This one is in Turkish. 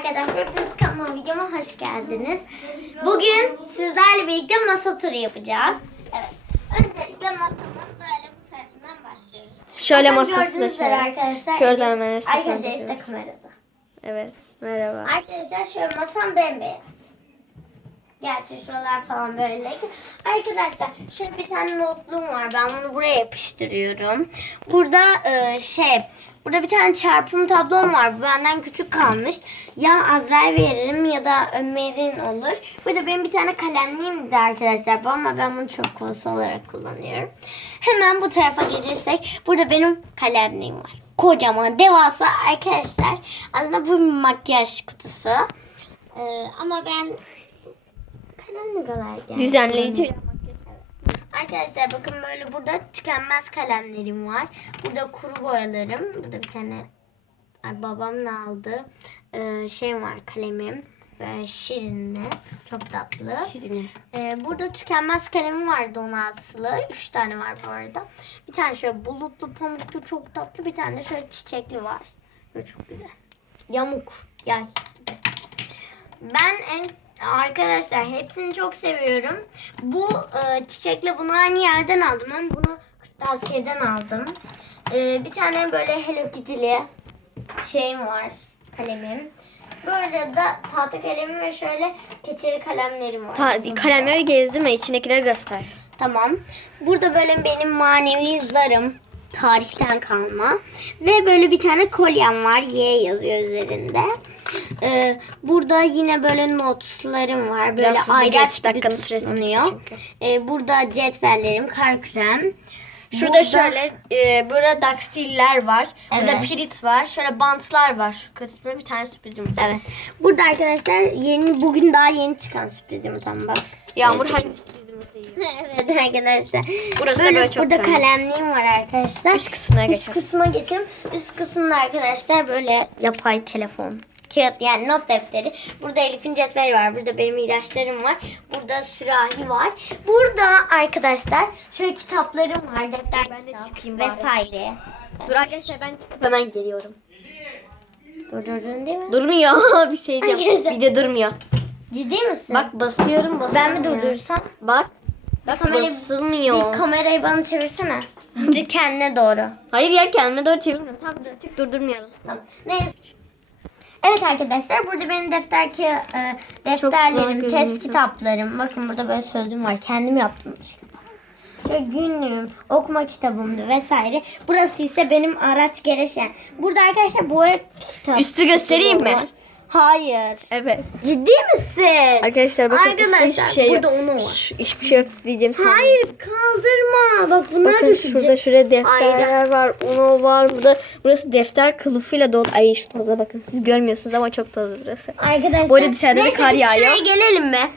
Arkadaşlar hepiniz kanalıma videoma hoş geldiniz. Bugün sizlerle birlikte masa turu yapacağız. Evet. Öncelikle masamız böyle bu tarafından başlıyoruz. Şöyle Zaten masası da şöyle. Arkadaşlar. Şuradan ben Arkadaşlar işte kamerada. Evet. Merhaba. Arkadaşlar şöyle masam bembeyaz. Gerçi şuralar falan böyle. Arkadaşlar şöyle bir tane notluğum var. Ben bunu buraya yapıştırıyorum. Burada e, şey Burada bir tane çarpım tablom var. Bu benden küçük kalmış. Ya Azra'ya veririm ya da Ömer'in olur. Burada benim bir tane kalemliğim de arkadaşlar. Bu ama ben bunu çok konusu olarak kullanıyorum. Hemen bu tarafa gelirsek burada benim kalemliğim var. Kocaman, devasa arkadaşlar. Aslında bu makyaj kutusu. Ee, ama ben kalemlik olarak yani. Düzenleyici. Arkadaşlar bakın böyle burada tükenmez kalemlerim var. Burada kuru boyalarım. Burada bir tane ay, babamın aldı. Ee, şey var kalemim. Ve şirinli. Çok tatlı. Şirin. Ee, burada tükenmez kalemim var donatıslı. Üç tane var bu arada. Bir tane şöyle bulutlu pamuklu çok tatlı. Bir tane de şöyle çiçekli var. Böyle çok güzel. Yamuk. Yay. Ben en arkadaşlar hepsini çok seviyorum. Bu e, çiçekle bunu aynı yerden aldım. Ben bunu kırtasiyeden aldım. E, bir tane böyle Hello Kitty'li şeyim var. Kalemim. Böyle da tahta kalemim ve şöyle keçeli kalemlerim var. Ta- kalemleri gezdim ve içindekileri göster. Tamam. Burada böyle benim manevi zarım. Tarihten kalma. Ve böyle bir tane kolyem var. Y yazıyor üzerinde. Ee, burada yine böyle notlarım var. Böyle Biraz ayraç dakikanın süresi tutunuyor. Ee, burada cetvellerim, kar krem. Şurada Burada- şöyle e, burada daxtiller var. Burada Evet. pirit var. Şöyle bantlar var. Şu kısmında bir tane sürprizim var. Evet. Burada arkadaşlar yeni bugün daha yeni çıkan sürpriz yumurtam bak. Yağmur hangi sürpriz yiyor? evet arkadaşlar. Burası da böyle, böyle çok burada güzel. kalemliğim var arkadaşlar. Üst kısmına Üst geçelim. kısma geçelim. Üst kısımda arkadaşlar böyle yapay telefon. Kağıt yani not defteri. Burada Elif'in cetveli var. Burada benim ilaçlarım var. Burada sürahi var. Burada arkadaşlar şöyle kitaplarım var. Defter Ben de çıkayım bari. vesaire. Dur arkadaşlar ben çıkıp hemen geliyorum. Durdurdun değil mi? Durmuyor. bir şey diyeceğim. Video durmuyor. Ciddi misin? Bak basıyorum basıyorum. ben mi durdursam? Bak. Kamerayı, Basılmıyor. bir kamerayı bana çevirsene. Kendine doğru. Hayır ya kendime doğru çevirmiyorum. Tamam çık durdurmayalım. Tamam. Neyse. Evet arkadaşlar burada benim defter ki e, defterlerim, test kitaplarım. Bakın burada böyle sözlüğüm var. Kendim yaptım. Şöyle günlüğüm, okuma kitabımdı vesaire. Burası ise benim araç gereç yani. Burada arkadaşlar boya kitap. Üstü göstereyim mi? var. Hayır. Evet. Ciddi misin? Arkadaşlar bakın Arkadaşlar, üstte hiçbir şey yok. burada onu var. Şş, Hiçbir şey yok diyeceğim sana. Hayır kaldırma. Bak bunlar Bakın düşecek. şurada şurada defterler Ayrı. var. Uno var. Burada burası defter kılıfıyla dolu. Ay şu toza bakın. Siz görmüyorsunuz ama çok tozlu burası. Arkadaşlar. Arada dışarıda da neyse, kar yağıyor. Şuraya gelelim mi?